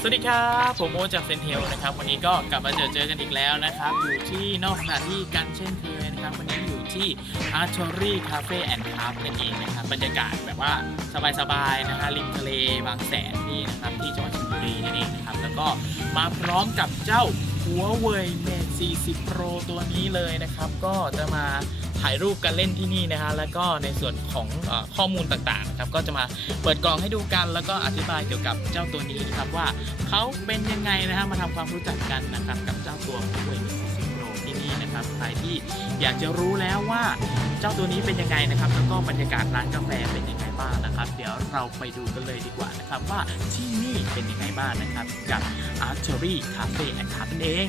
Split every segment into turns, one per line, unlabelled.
สวัสดีครับ ผมโอจากเซนเทลนะครับ วันนี้ก็กลับมาเจอเจอกันอีกแล้วนะครับ อยู่ที่นอกสถานที่กันเช่นเคยนะครับ วันนี้อยู่ที่ Archery Cafe and Club นั่นเองนะครับ บรรยากาศแบบว่าสบายๆนะฮะริมทะเลบางแสนนี่นะครับ ที่จังหวัดชลบุรีนั่นเองนะครับ แล้วก็มาพร้อมกับเจ้าหัวเว่ยเมท40 Pro ตัวนี้เลยนะครับ ก็จะมา ถ่ายรูปกันเล่นที่นี่นะฮะแล้วก็ในส่วนของอข้อมูลต่างๆนะครับก็จะมาเปิดกล่องให้ดูกัน แล้วก็อธิบายเกี่ยวกับเจ้าตัวนี้นะครับว่าเขาเป็นยังไงนะฮะมาทำความรู้จักกันนะครับกับเจ้าตัวหัวเว่ย40 Pro ที่นี่นะครับใครที่อยากจะรู้แล้วว่าเจ้าตัวนี้เป็นยังไงนะครับ แล้วก็บรรยากาศร้านกาแฟเป็นยังไงบ้างนะครับ เดี๋ยวเราไปดูกันเลยดีกว่านะครับว่าที่นี่เป็นยังไงบ้างนะครับ กับ Archery Cafe and Club นั่นเอง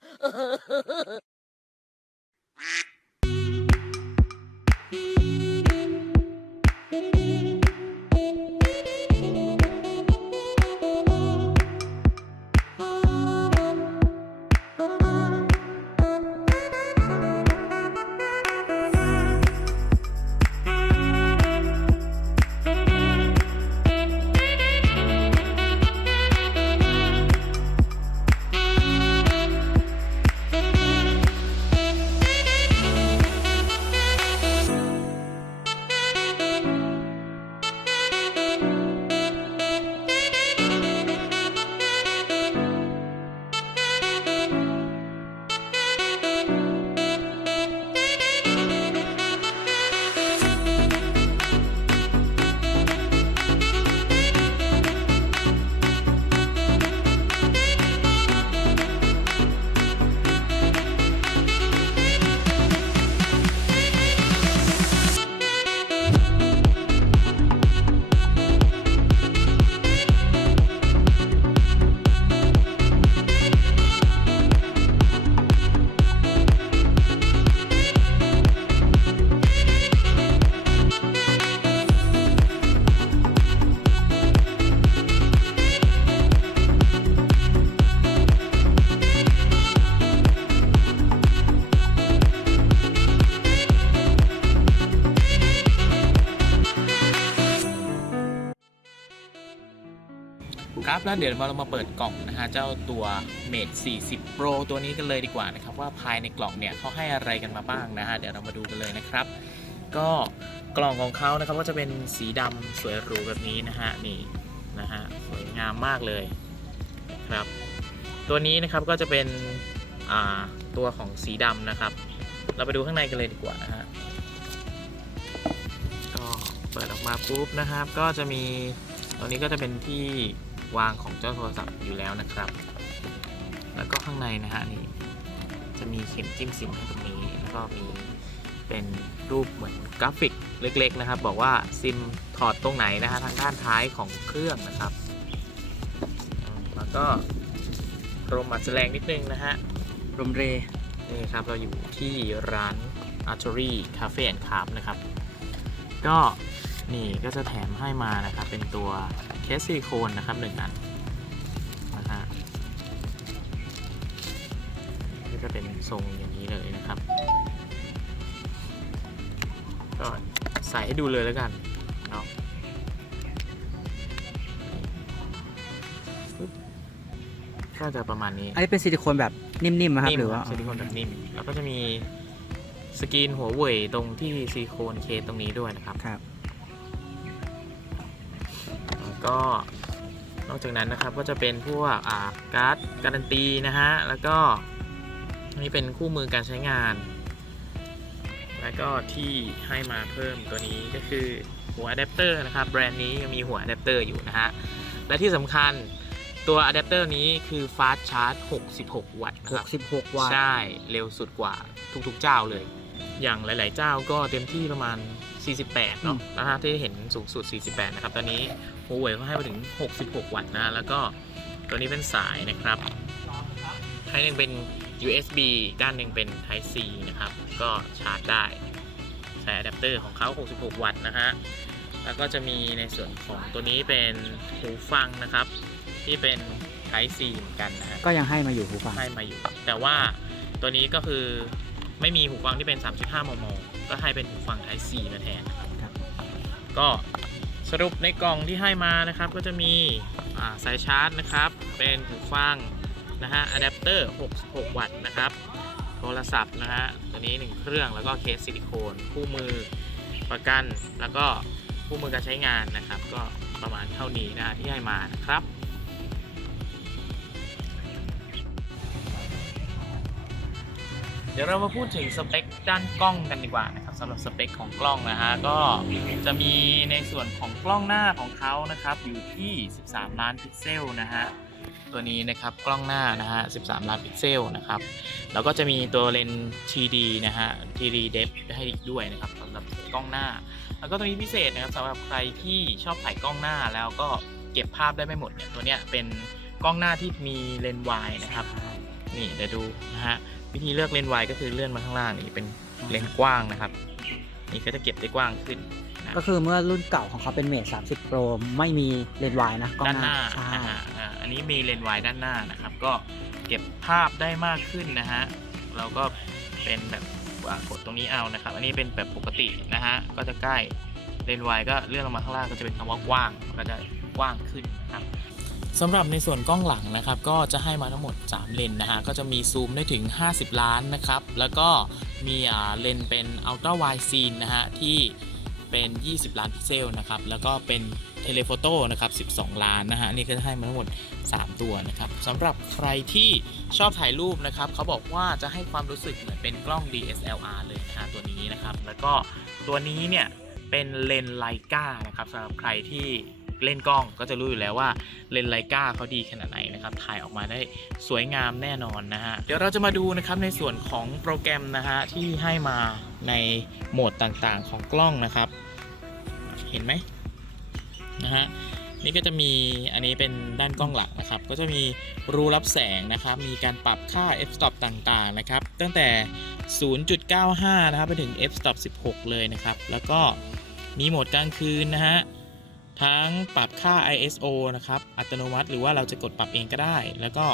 ครับแล้วเดี๋ยวเรามาเปิดกล่องนะฮะเจ้าตัว Mate 40 Pro ตัวนี้กันเลยดีกว่านะครับ ว่าภายในกล่องเนี่ยเขาให้อะไรกันมาบ้างนะฮะเดี๋ยวเรามาดูกันเลยนะครับ ก็กล่องของเขานะครับก็จะเป็นสีดำสวยหรูแบบนี้นะฮะนี่นะฮะสวยงามมากเลยครับ ตัวนี้นะครับก็จะเป็นอ่าตัวของสีดำนะครับ เราไปดูข้างในกันเลยดีกว่านะฮะก็เปิดออกมาปุ๊บนะครับ ก็จะมีตรงนี้ก็จะเป็นที่ วางของเจ้าโทรศัพท์อยู่แล้วนะครับ แล้วก็ข้างในนะฮะนี่จะมีเข็มจิ้มซิมให้ตรงนี้แล้วก็มีเป็นรูปเหมือนกราฟิกเล็ก ๆ นะครับ บอกว่าซิมถอดตรงไหนนะฮะทางด้านท้ายของเครื่องนะครับอืมแล้วก็โรมอัดแสดงนิดนึงนะฮะ
รมเร
นี่ครับเราอยู่ที่ร้าน Archery Cafe and Club นะครับ ก็นี่ก็จะแถมให้มานะครับ เป็นตัว เคสซิลิโคนนะครับหนึ่งอันนะฮะก็จะเป็นทรงอย่างนี้เลยนะครับ ก็ใส่ให้ดูเลยแล้วกันเนาะปึ๊บก็จะประมาณนี้
อันนี้เป็นซิลิโคนแบบนิ่มๆนะครับ
นิ่ม
หรือว่า
ซิลิโคนแบบนิ่ม แล้วก็จะมีสกรีนหัวเว่ยตรงที่ซิลิโคนเคสตรงนี้ด้วยนะครับ
ครับ
แล้ว ก็นอกจากนั้นนะครับก็จะเป็นพวกอ่าการ์ดการันตีนะฮะแล้วก็อันนี้เป็นคู่มือการใช้งาน แล้วก็ที่ให้มาเพิ่มตัวนี้ก็คือหัวอะแดปเตอร์นะครับแบรนด์นี้ยังมีหัวอะแดปเตอร์อยู่นะฮะและที่สำคัญตัวอะแดปเตอร์นี้คือ Fast Charge 66 วัตต์นะครับ
66 วัตต์
ใช่ เร็วสุดกว่าทุกๆเจ้าเลย อย่างหลาย ๆ เจ้าก็เต็มที่ประมาณ 48 เนาะนะฮะที่เห็นสูงสุด 48 นะครับ ตอนนี้ หัวเว่ยเขาให้มาถึง 66 วัตต์นะแล้วก็ตัวนี้เป็นสายนะครับท้ายหนึ่งเป็น USB ด้านหนึ่งเป็น Type C นะครับ ก็ชาร์จได้ใช้อะแดปเตอร์ของเขา 66 วัตต์นะฮะ แล้วก็จะมีในส่วนของตัวนี้เป็นหูฟังนะครับ ที่เป็น Type C เหมือนกันนะฮะ
ก็ยังให้มาอยู่หูฟัง
ให้มาอยู่ แต่ว่าตัวนี้ก็คือไม่มีหูฟังที่เป็น 3.5 มม ก็ให้เป็นหูฟัง Type C มาแทนนะครับ
ครับ
ก็ สรุปในกล่องที่ให้มานะครับก็จะมีสายชาร์จนะครับ เป็นหูฟังนะฮะอะแดปเตอร์ 66 วัตต์นะครับ โทรศัพท์นะฮะตัวนี้ 1 เครื่องแล้วก็เคสซิลิโคนคู่มือประกันแล้วก็คู่มือการใช้งานนะครับ ก็ประมาณเท่านี้นะที่ให้มานะครับ เดี๋ยวเรามาพูดถึงสเปคด้านกล้องกันดีกว่านะครับสำหรับสเปคของกล้องนะฮะก็จะมีในส่วนของกล้องหน้าของเขานะครับอยู่ที่ 13 ล้านพิกเซลนะฮะตัวนี้นะครับกล้องหน้านะฮะ 13 ล้านพิกเซลนะครับแล้วก็จะมีตัวเลนส์ TD นะฮะ TD depth ให้อีกด้วยนะครับสำหรับกล้องหน้า แล้วก็ตัวนี้พิเศษนะครับสำหรับใครที่ชอบถ่ายกล้องหน้าแล้วก็เก็บภาพได้ไม่หมดเนี่ยตัวเนี้ยเป็นกล้องหน้าที่มีเลนส์วายนะครับนี่เดี๋ยวดูนะฮะ วิธีเลือกเลนส์วายก็คือเลื่อนมาข้างล่างนี่เป็นเลนส์กว้างนะครับ นี่ก็จะเก็บได้กว้างขึ้นนะ
ก็คือเมื่อรุ่นเก่าของเขาเป็นเมท30 Pro ไม่มีเลนส์วายนะกล้อง
ด้าน
ห
ห
น้า
น้า
ใช่
นะฮะอ่าอันนี้มีเลนส์วายด้านหน้านะครับ ก็เก็บภาพได้มากขึ้นนะฮะเราก็เป็นแบบว่ากดตรงนี้เอานะครับ อันนี้เป็นแบบปกตินะฮะก็จะใกล้เลนส์วายก็เลื่อนลงมาข้างล่างก็จะเป็นคำว่ากว้างก็จะกว้างขึ้นนะครับ สำหรับในส่วนกล้องหลังนะครับ ก็จะให้มาทั้งหมด 3 เลนนะฮะ ก็จะมีซูมได้ถึง 50 ล้านนะครับ แล้วก็มีเลนเป็นอัลตร้าไวซีนนะฮะ ที่เป็น 20 ล้านพิกเซลนะครับ แล้วก็เป็นเทเลโฟโต้นะครับ 12 ล้านนะฮะ นี่ก็จะให้มาทั้งหมด 3 ตัวนะครับสำหรับใครที่ชอบถ่ายรูปนะครับ เขาบอกว่าจะให้ความรู้สึกเหมือนเป็นกล้อง DSLR เลยนะฮะตัวนี้นะครับ แล้วก็ตัวนี้เนี่ยเป็นเลนไลกานะครับสำหรับใครที่ เล่นกล้องก็จะรู้อยู่แล้วว่าเลนส์ไลกาเขาดีขนาดไหนนะครับถ่ายออกมาได้สวยงามแน่นอนนะฮะเดี๋ยวเราจะมาดูนะครับในส่วนของโปรแกรมนะฮะที่ให้มาในโหมดต่างๆของกล้องนะครับ เห็นไหมนะฮะนี่ก็จะมีอันนี้เป็นด้านกล้องหลักนะครับ ก็จะมีรูรับแสงนะครับ มีการปรับค่า f-stop ต่างๆนะครับ ตั้งแต่ 0.95 นะครับไปถึง f-stop 16 เลยนะครับ แล้วก็มีโหมดกลางคืนนะฮะ ทั้งปรับค่า ISO นะครับอัตโนมัติ หรือว่าเราจะกดปรับเองก็ได้ แล้วก็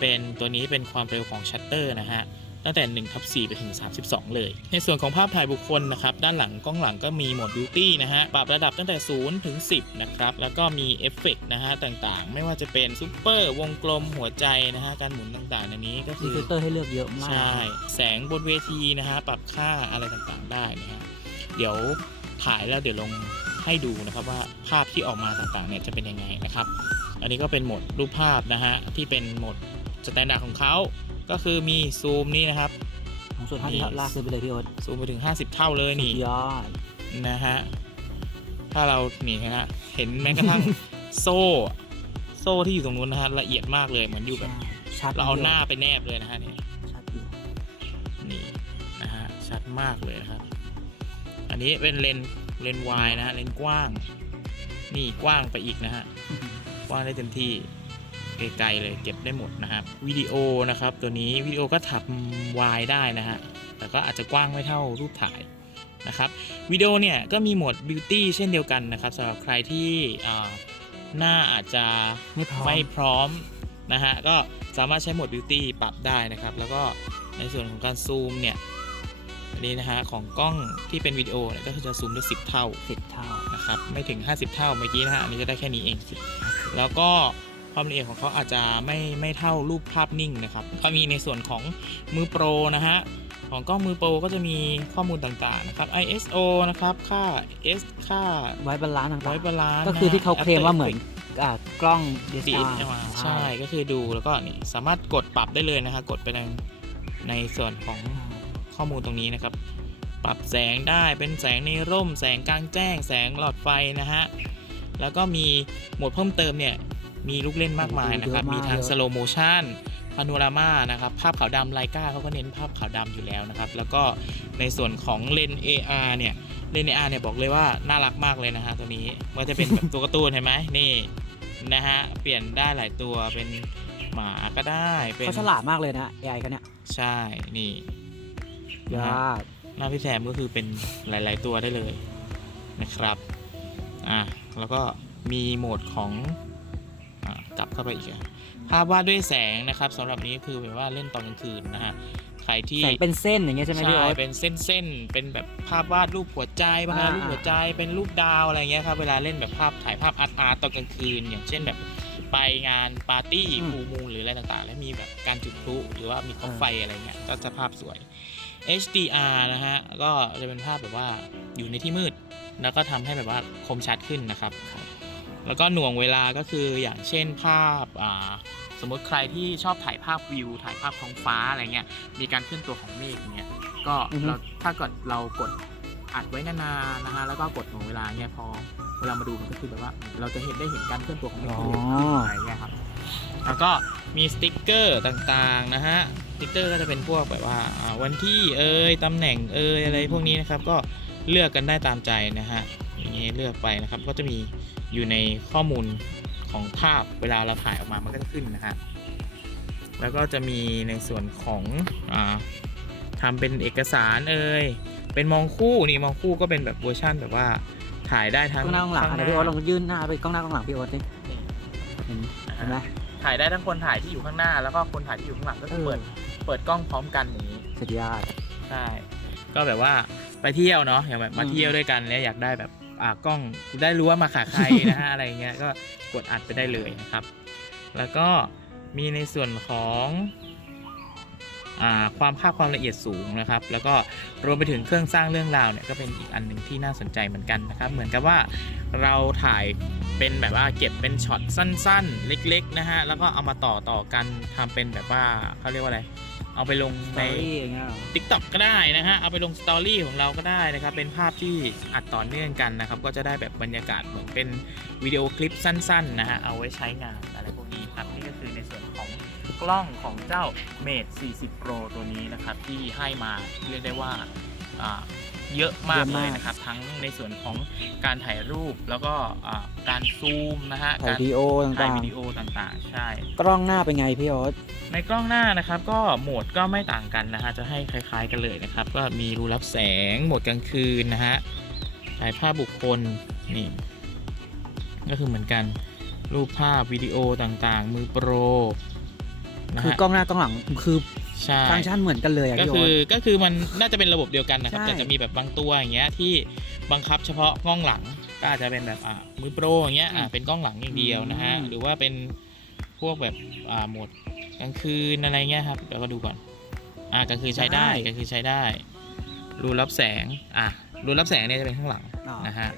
เป็นตัวนี้เป็นความเร็วของชัตเตอร์นะฮะตั้งแต่1ทับ4ไปถึง 32 เลย ในส่วนของภาพถ่ายบุคคลนะครับ ด้านหลังกล้องหลังก็มีโหมด Beauty นะฮะ ปรับระดับตั้งแต่ 0 ถึง 10 นะครับ แล้วก็มีเอฟเฟกต์นะฮะ ต่างๆ ไม่ว่าจะเป็นซูเปอร์วงกลมหัวใจนะฮะ การหมุนต่างๆในนี้ก็
มี
คือ
ฟิลเตอร์ให้เลือกเยอะมาก
ใช่ แสงบนเวทีนะฮะ ปรับค่าอะไรต่างๆ ได้นะฮะ เดี๋ยวถ่ายแล้วเดี๋ยวลง ให้ดูนะครับว่าภาพที่ออกมาต่างๆเนี่ยจะเป็นยังไงนะครับ อันนี้ก็เป็นโหมดรูปภาพนะฮะที่เป็นโหมดสแตนดาร์ดของเขาก็คือมีซูมนี่นะครับ
ของส่วน50เท่าลากขึ้นไปเลยพี่โอ๊ต
ซูมไปถึง 50 เท่าเลยนี่
สุดยอด
นะฮะถ้าเรานี่นะฮะเห็นแม้กระทั่งโซ่ โซ่ที่อยู่ตรงนู้นนะฮะละเอียดมากเลยเหมือนอยู่แบบ
ชัด
เราเอาหน้าไปแนบเลยนะฮะนี่
ชัดอยู่
นี่นะฮะชัดมากเลยนะครับ อันนี้เป็นเลนส์ เลนวายนะฮะเลนกว้าง นี่กว้างไปอีกนะฮะกว้างได้เต็มที่ไกลๆเลยเก็บได้หมดนะครับวิดีโอนะครับ ตัวนี้วิดีโอก็ถับวายได้นะฮะแต่ก็อาจจะกว้างไม่เท่ารูปถ่ายนะครับวิดีโอเนี่ยก็มีโหมด Beauty เช่นเดียวกันนะครับสำหรับใครที่หน้าอาจจะ
ไม่พร้อม
มอมนะฮะก็สามารถใช้โหมด Beauty ปรับได้นะครับ แล้วก็ในส่วนของการซูมเนี่ย อันนี้นะฮะของกล้องที่เป็นวิดีโอเนี่ยก็คือจะซูมได้ 10 เท่า
สิบเท่า
นะครับไม่ถึง 50 เท่าเมื่อกี้นะฮะอันนี้จะได้แค่นี้เอง แล้วก็ความละเอียดของเขาอาจจะไม่ไม่เท่ารูปภาพนิ่งนะครับก็มีในส่วนของมือโปรนะฮะของกล้องมือโปรก็จะมีข้อมูลต่างๆนะครับ ISO นะครับค่า S ค่า
ไว้บาลานซ์ต่าง
ไว้บาลานซ์
ๆก็คือที่เขาเคลมว่าเหมือนอ่ากล้อง
ดี
DSLR
ใช่ก็คือดูแล้วก็นี่สามารถกดปรับได้เลยนะฮะกดไปในในส่วนของ ข้อมูลตรงนี้นะครับ ปรับแสงได้เป็นแสงในร่ม แสงกลางแจ้ง แสงหลอดไฟนะฮะ แล้วก็มีโหมดเพิ่มเติมเนี่ย มีลูกเล่นมากมายนะครับ
เยอะมาก
มีทั้ง
เยอะ
สโลโมชันพานูรามานะครับ ภาพขาวดำไลกาเขาก็เน้นภาพขาวดำอยู่แล้วนะครับ แล้วก็ในส่วนของเลนส์ AR เนี่ย เลนส์ AR เนี่ยบอกเลยว่าน่ารักมากเลยนะฮะตัวนี้ว่าจะเป็นแบบตัวการ์ตูนเห็นไหมนี่นะฮะ เปลี่ยนได้หลายตัวเป็นหมาก็ได้ เป็น
เขาฉลาดมากเลยนะ AI กันเนี่ย
ใช่ นี่
ย
นะฮะ
อด
หน้าพี่แซมก็คือเป็นหลาย ๆ ตัวได้เลยนะครับอะแล้วก็มีโหมดของอะกลับเข้าไปอีกอะภาพวาดด้วยแสงนะครับสำหรับนี้คือแบบว่าเล่นตอนกลางคืนนะฮะใครที่
แสงเป็นเส้นอย่างเงี้ยใช่ไหมพี่โอ๊ต
เป็นเส้นๆเป็นแบบภาพวาดรูปหัวใจบาง
อ่า
รูปหัวใจเป็นรูปดาวอะไรเงี้ยครับเวลาเล่นแบบภาพถ่ายภาพอาร์ตอาร์ตตอนกลางคืน อย่างเช่นแบบไปงานปาร์ตี้ฟูมูลหรืออะไรต่างๆ แล้วมีแบบการจุดพลุหรือว่ามีคบไฟอะไรเงี้ยก็จะภาพสวย HDR นะฮะ ก็จะเป็นภาพแบบว่าอยู่ในที่มืด แล้วก็ทำให้แบบว่าคมชัดขึ้นนะครับ แล้วก็หน่วงเวลาก็คืออย่างเช่นภาพอ่าสมมติใครที่ชอบถ่ายภาพวิว ถ่ายภาพท้องฟ้าอะไรเงี้ย มีการเคลื่อนตัวของเมฆอย่างเงี้ย ก็
อือฮึ
เราถ้าเกิดเรากดอัดไว้นานๆนะฮะ แล้วก็กดหน่วงเวลาเนี่ยพอเวลามาดูมันก็คือแบบว่า เราจะเห็นได้เห็นการเคลื่อนตัวของเมฆที่เร็วขึ้นอะไรเงี้ยครับ แล้วก็มีสติ๊กเกอร์ต่างๆนะฮะส ติ๊กเกอร์ก็จะเป็นพวกแบบว่าอ่าวันที่เอ่ยตำแหน่งเอ่ยอะไรพวกนี้นะครับ ก็เลือกกันได้ตามใจนะฮะอย่างนี้เลือกไปนะครับ ก็จะมีอยู่ในข้อมูลของภาพเวลาเราถ่ายออกมามันก็จะขึ้นนะฮะแล้วก็จะมีในส่วนของอ่าทำเป็นเอกสารเอ่ยเป็นมองคู่นี่มองคู่ก็เป็นแบบเวอร์ชั่นแบบว่าถ่ายได้ทั้ง
กล้องหน้ากล้องหลัง
ข้
เดี๋ยวพี่โอ๊ตลองยื่นหน้าไปกล้องหน้ากล้องหลังพี่โอ๊ตดิ
นี่
เห็น
นะ
เห็นไหม
ฮะถ่ายได้ทั้งคนถ่ายที่อยู่ข้างหน้าแล้วก็คนถ่ายที่อยู่ข้างหลังก็คือ
เออ
เปิด เปิดกล้องพร้อมกันอย่างนี้
สุดยอด
ใช่ก็แบบว่าไปเที่ยวเนาะอย่างแบบมา
อืม
เที่ยวด้วยกันแล้วอยากได้แบบอ่ากล้องได้รู้ว่ามาขาใครนะฮะ อะไรเงี้ยก็กดอัดไปได้เลยนะครับ แล้วก็มีในส่วนของอ่าความภาพความละเอียดสูงนะครับ แล้วก็รวมไปถึงเครื่องสร้างเรื่องราวเนี่ยก็เป็นอีกอันหนึ่งที่น่าสนใจเหมือนกันนะครับ เหมือนกับว่าเราถ่ายเป็นแบบว่าเก็บเป็นช็อตสั้นๆ เล็กๆนะฮะแล้วก็เอามาต่อต่อกันทำเป็นแบบว่าเขาเรียกว่าอะไร เอาไปลง
สต
ใน
อรี่อย่างเงี้ยเหรอ
t ิ k t o k ก็ได้นะฮะ เอาไปลงสตอรี่ของเราก็ได้นะครับ เป็นภาพที่อัดต่อเนื่องกันนะครับ ก็จะได้แบบบรรยากาศเหมือนเป็นวิดีโอคลิปสั้นๆนะฮะ เอาไว้ใช้งานอะไรพวกนี้ครับ นี่ก็คือในส่วนของกล้องของเจ้า Mate 40 Pro ตัวนี้นะครับ ที่ให้มาเรียกได้ว่าอ่า เยอะมาก
เยอะ
เล
มาก
ยนะครับ ทั้งในส่วนของการถ่ายรูปแล้วก็อ่าการซูมนะฮะ
ถ่าย
การ
วิดีโอ
ถ่าย
ต่าง
วิดีโอต่างๆ ใช่
ๆ กล้องหน้าเป็นไงพี่โอ๊ต
ในกล้องหน้านะครับก็โหมดก็ไม่ต่างกันนะฮะจะให้คล้ายๆกันเลยนะครับ ก็มีรูรับแสงโหมดกลางคืนนะฮะถ่ายภาพบุคคลนี่ก็คือเหมือนกันรูปภาพวิดีโอต่างๆ มือโปรนะ
คือ
ฮะ
กล้องหน้ากล้องหลังคือ
ใช่
ฟังก์ชันเหมือนกันเลยอะ
ก็
พี่
คื
โอ๊
อ
ต
ก็คือมันน่าจะเป็นระบบเดียวกันนะครับ
ใช่
แต่จะมีแบบบางตัวอย่างเงี้ยที่บังคับเฉพาะกล้องหลังก็อาจจะเป็นแบบอ่ามือโปรอย่างเงี้ยอ่าเป็นกล้องหลังอย่างเดียวนะฮะหรือว่าเป็นพวกแบบอ่าโหมดกลางคืนอะไรเงี้ยครับเดี๋ยวก็ดูก่อนอ่ากลางคืนใช้ได้กลางคืนใช้ได้ รูรับแสงอะรูรับแสงเนี่ยจะเป็นข้างหลัง
อ๋อ
นะฮะ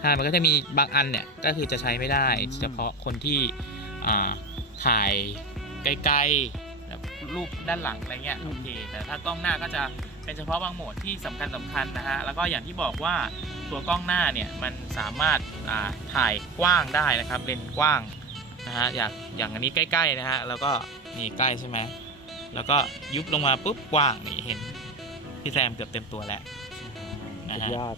ถ้ามันก็จะมีบางอันเนี่ยก็คือจะใช้ไม่ได้
อืม
เฉพาะคนที่อ่าถ่ายไกลๆแบบ รูปด้านหลังอะไรเงี้ยโอเคแต่ถ้ากล้องหน้าก็จะเป็นเฉพาะบางโหมดที่สำคัญสำคัญนะฮะแล้วก็อย่างที่บอกว่าตัวกล้องหน้าเนี่ยมันสามารถอ่าถ่ายกว้างได้นะครับเลนส์กว้างนะฮะอย่างอย่างอันนี้ใกล้ๆนะฮะแล้วก็นี่ใกล้ใช่ไหมแล้วก็ยุบลงมาปุ๊บกว้างนี่เห็นพี่แซมเกือบเต็มตัวแล้วนะ
สุด
ฮะ
ยอด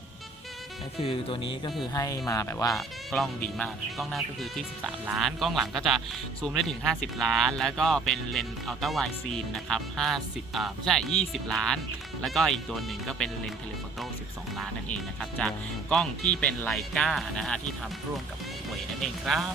ก็คือตัวนี้ก็คือให้มาแบบว่ากล้องดีมากนะกล้องหน้าก็คือที่ 13 ล้าน กล้องหลังก็จะซูมได้ถึง 50 ล้าน แล้วก็เป็นเลนส์อัลตร้าไวซีนนะครับ 50อ่าไม่ใช่ 20 ล้าน แล้วก็อีกตัวหนึ่งก็เป็นเลนส์เทเลโฟโต้ 12 ล้านนั่นเองนะครับ จากกล้องที่เป็นไลกานะฮะที่ทำร่วมกับ Huawei นั่นเองครับ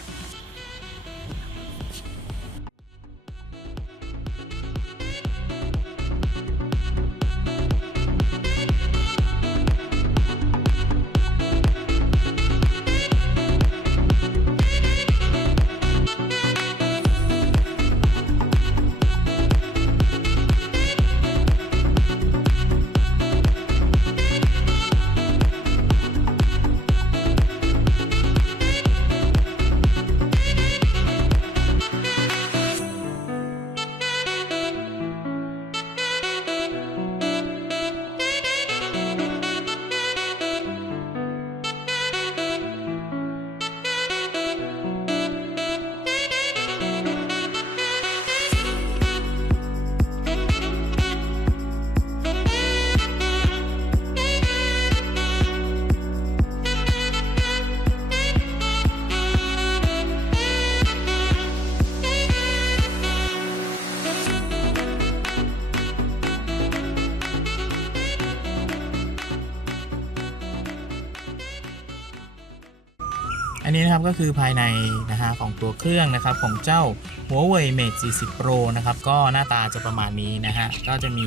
อันนี้นะครับก็คือภายในนะฮะของตัวเครื่องนะครับของเจ้า Huawei Mate 40 Pro นะครับก็หน้าตาจะประมาณนี้นะฮะก็จะมี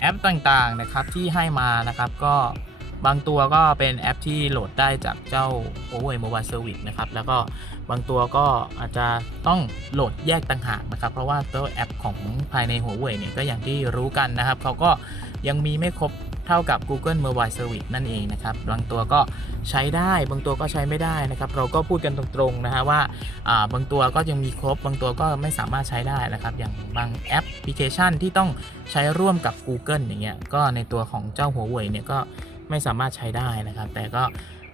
แอปต่างๆนะครับที่ให้มานะครับก็บางตัวก็เป็นแอปที่โหลดได้จากเจ้า Huawei Mobile Service นะครับ แล้วก็บางตัวก็อาจจะต้องโหลดแยกต่างหากนะครับ เพราะว่าตัวแอปของภายใน Huawei เนี่ยก็อย่างที่รู้กันนะครับ เขาก็ยังมีไม่ครบ เท่ากับ Google Mobile Service นั่นเองนะครับบางตัวก็ใช้ได้บางตัวก็ใช้ไม่ได้นะครับเราก็พูดกันตรงๆนะฮะว่าบางตัวก็ยังมีครบ บางตัวก็ไม่สามารถใช้ได้นะครับ อย่างบางแอปพลิเคชันที่ต้องใช้ร่วมกับ Google อย่างเงี้ยก็ในตัวของเจ้าหัวเว่ยเนี่ยก็ไม่สามารถใช้ได้นะครับ แต่ก็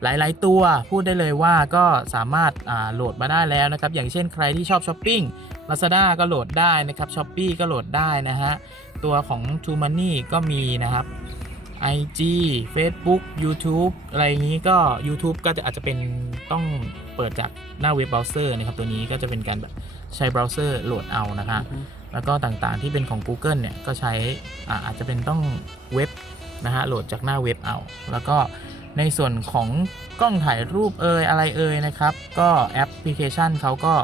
หลาย ๆ ตัวพูดได้เลยว่าก็สามารถาโหลดมาได้แล้วนะครับ อย่างเช่นใครที่ชอบช้อปปิ้ง Lazada ก็โหลดได้นะครับ s h อ p e e ก็โหลดได้นะฮะ ตัวของ True Money ก็มีนะครับ IG Facebook YouTube อะไรอย่างนี้ก็ YouTube ก็จะอาจจะเป็นต้องเปิดจากหน้าเว็บเบราว์เซอร์นะครับ ตัวนี้ก็จะเป็นการแบบใช้เบราว์เซอร์โหลดเอานะฮะแล้วก็ต่างๆที่เป็นของ Google เนี่ย ก็ใช้อาอาจจะเป็นต้องเว็บนะฮะโหลดจากหน้าเว็บเอา แล้วก็ในส่วนของกล้องถ่ายรูปเอยอะไรเอยนะครับ ก็แอปพลิเคชันเขาก็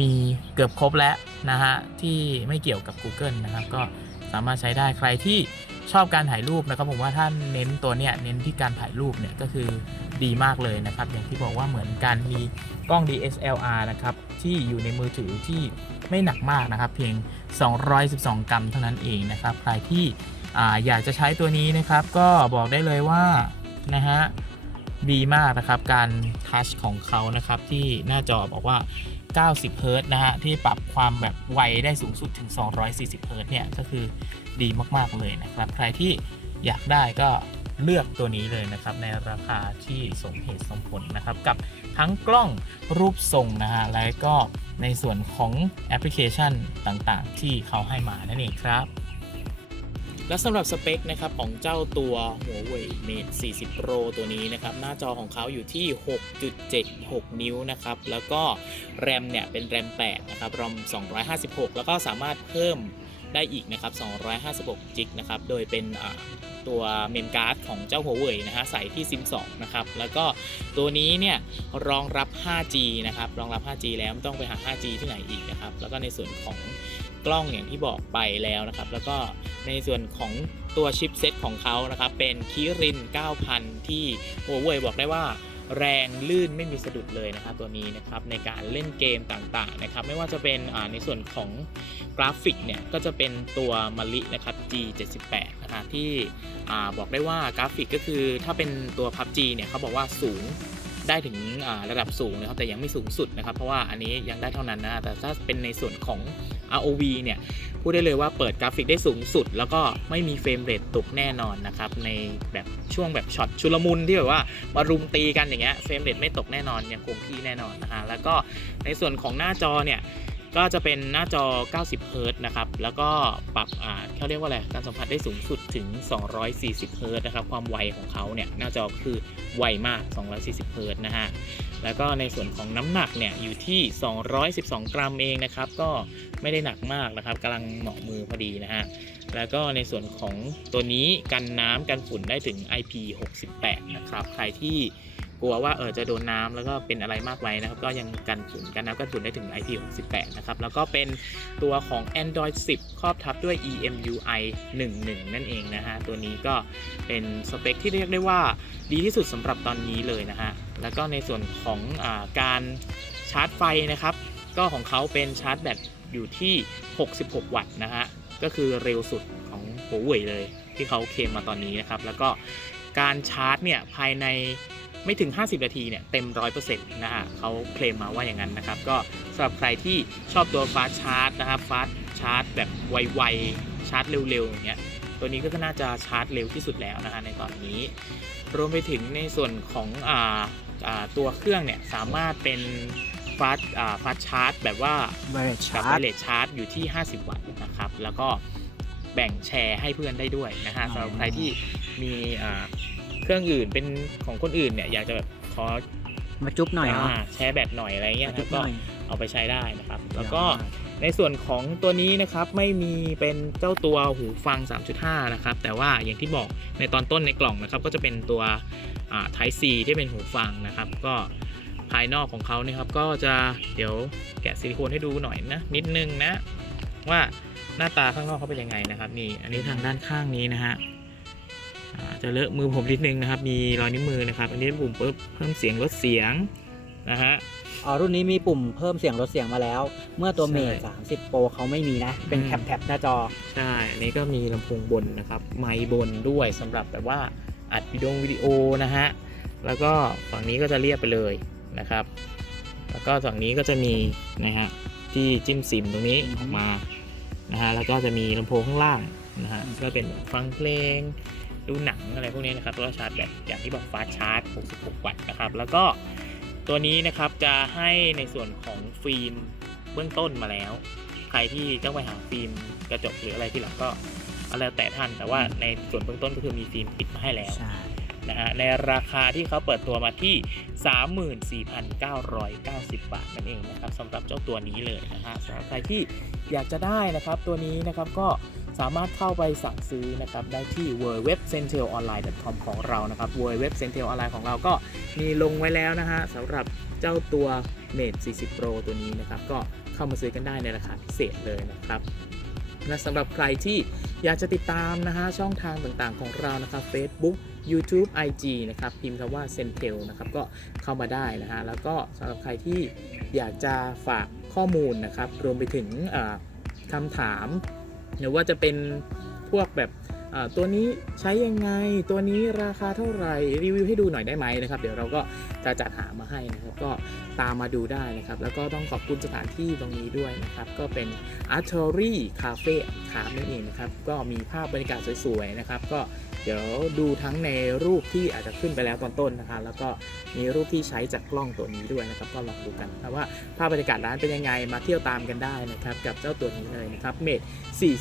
มีเกือบครบแล้วนะฮะที่ไม่เกี่ยวกับ Google นะครับ ก็สามารถใช้ได้ใครที่ ชอบการถ่ายรูปนะครับผมว่าท่าเน้นตัวเนี้ยเน้นที่การถ่ายรูปเนี่ยก็คือดีมากเลยนะครับ อย่างที่บอกว่าเหมือนการมีกล้อง DSLR นะครับที่อยู่ในมือถือที่ไม่หนักมากนะครับ เพียง 212 กรัมเท่านั้นเองนะครับใครที่ออยากจะใช้ตัวนี้นะครับก็บอกได้เลยว่านะฮะดีมากนะครับการทัชของเขานะครับที่หน้าจอบอกว่า 90เฮิรตนะฮะ ที่ปรับความแบบไวได้สูงสุดถึง 240เฮิรตเนี่ย ก็คือดีมาก ๆ เลยนะครับ ใครที่อยากได้ก็เลือกตัวนี้เลยนะครับ ในราคาที่สมเหตุสมผลนะครับ กับทั้งกล้องรูปทรงนะฮะ และก็ในส่วนของแอปพลิเคชันต่างๆ ที่เขาให้มานั่นเองครับ และสำหรับสเปคนะครับของเจ้าตัว Huawei Mate 40 Pro ตัวนี้นะครับหน้าจอของเขาอยู่ที่ 6.76 นิ้วนะครับแล้วก็แรมเนี่ยเป็นแรม 8 นะครับรอม 256 แล้วก็สามารถเพิ่มได้อีกนะครับ256จิกนะครับ โดยเป็นตัวเมมการ์ดของเจ้า Huawei นะฮะใส่ที่ซิม2นะครับ แล้วก็ตัวนี้เนี่ยรองรับ 5G นะครับ รองรับ 5G แล้วไม่ต้องไปหา 5G ที่ไหนอีกนะครับ แล้วก็ในส่วนของ กล้องอย่างที่บอกไปแล้วนะครับ แล้วก็ในส่วนของตัวชิปเซ็ตของเขานะครับ เป็นคิริน 9000 ที่ Huawei บอกได้ว่าแรงลื่นไม่มีสะดุดเลยนะครับตัวนี้นะครับในการเล่นเกมต่างๆนะครับไม่ว่าจะเป็นในส่วนของกราฟิกเนี่ยก็จะเป็นตัวมารินะครับ G78 นะครับที่อบอกได้ว่ากราฟิกก็คือถ้าเป็นตัว PUBG เนี่ยเขาบอกว่าสูง ได้ถึงระดับสูงนะครับแต่ยังไม่สูงสุดนะครับ เพราะว่าอันนี้ยังได้เท่านั้นนะแต่ถ้าเป็นในส่วนของ ROV เนี่ยพูดได้เลยว่าเปิดกราฟิกได้สูงสุด แล้วก็ไม่มีเฟรมเรทตกแน่นอนนะครับในแบบช่วงแบบช็อตชุลมุนที่แบบว่ามารุมตีกันอย่างเงี้ยเฟรมเรทไม่ตกแน่นอนยังคงที่แน่นอนนะฮะแล้วก็ในส่วนของหน้าจอเนี่ย ก็จะเป็นหน้าจอ 90เฮิรต์นะครับ แล้วก็ปรับอ่าเขาเรียกว่าอะไร การสัมผัสได้สูงสุดถึง 240เฮิรต์นะครับ ความไวของเขาเนี่ย หน้าจอคือไวมาก 240เฮิรต์นะฮะ แล้วก็ในส่วนของน้ำหนักเนี่ย อยู่ที่ 212 กรัมเองนะครับ ก็ไม่ได้หนักมากนะครับกำลังเหมาะมือพอดีนะฮะ แล้วก็ในส่วนของตัวนี้กันน้ำกันฝุ่นได้ถึง IP68 นะครับ ใครที่ กลัวว่าเออจะโดนน้ำแล้วก็เป็นอะไรมากไว้นะครับ ก็ยังกันฝุ่นกันน้ำกันฝุ่นได้ถึง IP68 นะครับ แล้วก็เป็นตัวของ Android 10 ครอบทับด้วย EMUI 11 นั่นเองนะฮะ ตัวนี้ก็เป็นสเปคที่เรียกได้ว่าดีที่สุดสำหรับตอนนี้เลยนะฮะ แล้วก็ในส่วนของอาการชาร์จไฟนะครับ ก็ของเขาเป็นชาร์จแบตอยู่ที่ 66 วัตต์นะฮะ ก็คือเร็วสุดของหัวเว่ยเลย ที่เขาเคลมมาตอนนี้นะครับ แล้วก็การชาร์จเนี่ยภายใน ไม่ถึง 50 นาทีเนี่ยเต็ม 100%นะฮะเขาเคลมมาว่าอย่างนั้นนะครับ ก็สำหรับใครที่ชอบตัวฟาสชาร์จนะครับฟาสชาร์จแบบไวๆชาร์จเร็วๆอย่างเงี้ยตัวนี้ก็น่าจะชาร์จเร็วที่สุดแล้วนะฮะในตอนนี้ รวมไปถึงในส่วนของอ่าอ่าตัวเครื่องเนี่ยสามารถเป็นฟาสอ่าฟาสชาร์จแบบว่า
ไวเลส
กับ
ชา
ไว
ร์จ
เลสชาร์จอยู่ที่ 50 วัตต์นะครับ แล้วก็แบ่งแชร์ให้เพื่อนได้ด้วยนะฮะ
อ๋อ
สำหรับใครที่มีอ่าเค รื่องอื่นเป็นของคนอื่นเนี่ยอยากจะแบบขอ
มาจุ๊บหน่อยเนาะา
แชร์แบตหน่อยอะไรเงี้ย
มา
ค
จุ๊
รั
บบห
ก็
น่อย
เอาไปใช้ได้นะครับ แล้วก็ในส่วนของตัวนี้นะครับไม่มีเป็นเจ้าตัวหูฟัง 3.5 นะครับ แต่ว่าอย่างที่บอกในตอนต้นในกล่องนะครับ ก็จะเป็นตัวอ่า Type C ที่เป็นหูฟังนะครับ ก็ภายนอกของเขาเนี่ยครับก็จะเดี๋ยวแกะซิลิโคนให้ดูหน่อยนะ นิดนึงนะ ว่าหน้าตาข้างนอกเขาเป็นยังไงนะครับนี่อันนี้ทางด้านข้างนี้นะฮะอ่า จะเลอะมือผมนิดนึงนะครับ มีรอยนิ้วมือนะครับ อันนี้ปุ่มปุ๊บเพิ่มเสียงลดเสียงนะฮะ
อ๋อรุ่นนี้มีปุ่มเพิ่มเสียงลดเสียงมาแล้ว เมื่อตัว
ใช่
เมท30 Pro เขาไม่มีนะ เป็น
อืม
แท็บแท็บหน้าจอ
ใช่อันนี้ก็มีลำโพงบนนะครับ ไมค์บนด้วยสำหรับแบบว่าอัดวิดีโอวิดีโอนะฮะ แล้วก็ฝั่งนี้ก็จะเรียบไปเลยนะครับ แล้วก็ฝั่งนี้ก็จะมีนะฮะที่จิ้มซิมตรงนี้ออกมานะฮะ แล้วก็จะมีลำโพงข้างล่างนะฮะ ก็เป็นฟังเพลง ดูหนังอะไรพวกนี้นะครับตัวชาร์จแบตอย่างที่บอกฟาสชาร์จ 66 วัตต์นะครับ แล้วก็ตัวนี้นะครับจะให้ในส่วนของฟิล์มเบื้องต้นมาแล้ว ใครที่ต้องไปหาฟิล์มกระจกหรืออะไรที่หลังก็เอาแล้วแต่ท่านแต่ว่าในส่วนเบื้องต้นก็คือมีฟิล์มติดมาให้แล้ว นะฮะในราคาที่เขาเปิดตัวมาที่ 34,990 บาทนั่นเองนะครับสำหรับเจ้าตัวนี้เลยนะฮะสำหรับใครที่อยากจะได้นะครับตัวนี้นะครับก็สามารถเข้าไปสั่งซื้อนะครับได้ที่ w w w c e n t e l o n l i n e c o m ของเรานะครับ w w w c e n t e l o n l i n e ของเราก็มีลงไว้แล้วนะฮะสำหรับเจ้าตัว Mate 40 Pro ตัวนี้นะครับก็เข้ามาซื้อกันได้ในราคาพิเศษเลยนะครับและสำหรับใครที่อยากจะติดตามนะฮะช่องทางต่างๆของเรานะครับ Facebook YouTube IG นะครับ พิมพ์คำว่า Centel นะครับ ก็เข้ามาได้นะฮะ แล้วก็สำหรับใครที่อยากจะฝากข้อมูลนะครับ รวมไปถึงคำถาม หรือว่าจะเป็นพวกแบบตัวนี้ใช้ยังไง ตัวนี้ราคาเท่าไหร่ รีวิวให้ดูหน่อยได้ไหมนะครับ เดี๋ยวเราก็จะจัดหามาให้นะครับ ก็ตามมาดูได้นะครับ แล้วก็ต้องขอบคุณสถานที่ตรงนี้ด้วยนะครับ ก็เป็น Artory Cafe คานั่นเองนะครับ ก็มีภาพบรรยากาศสวยๆนะครับ ก็ เดี๋ยวดูทั้งในรูปที่อาจจะขึ้นไปแล้วตอนต้นนะคะ แล้วก็มีรูปที่ใช้จากกล้องตัวนี้ด้วยนะครับ ก็ลองดูกันนะว่าภาพบรรยากาศร้านเป็นยังไงมาเที่ยวตามกันได้นะครับ กับเจ้าตัวนี้เลยนะครับเมท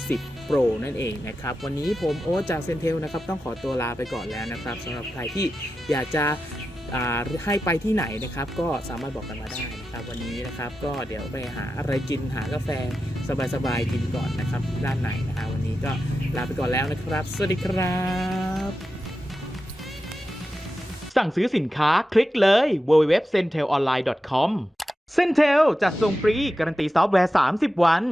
40 Pro นั่นเองนะครับ วันนี้ผมโอ๊ตจากเซนเทลนะครับ ต้องขอตัวลาไปก่อนแล้วนะครับสำหรับใครที่อยากจะ ให้ไปที่ไหนนะครับ ก็สามารถบอกกันมาได้นะครับวันนี้นะครับ ก็เดี๋ยวไปหาอะไรกินหากาแฟสบายๆกินก่อนนะครับด้านไหนนะฮะวันนี้ก็ลาไปก่อนแล้วนะครับ สวัสดีครับ สั่งซื้อสินค้าคลิกเลย www.centelonline.com Centel จัดส่งฟรี การันตีซอฟต์แวร์ 30 วัน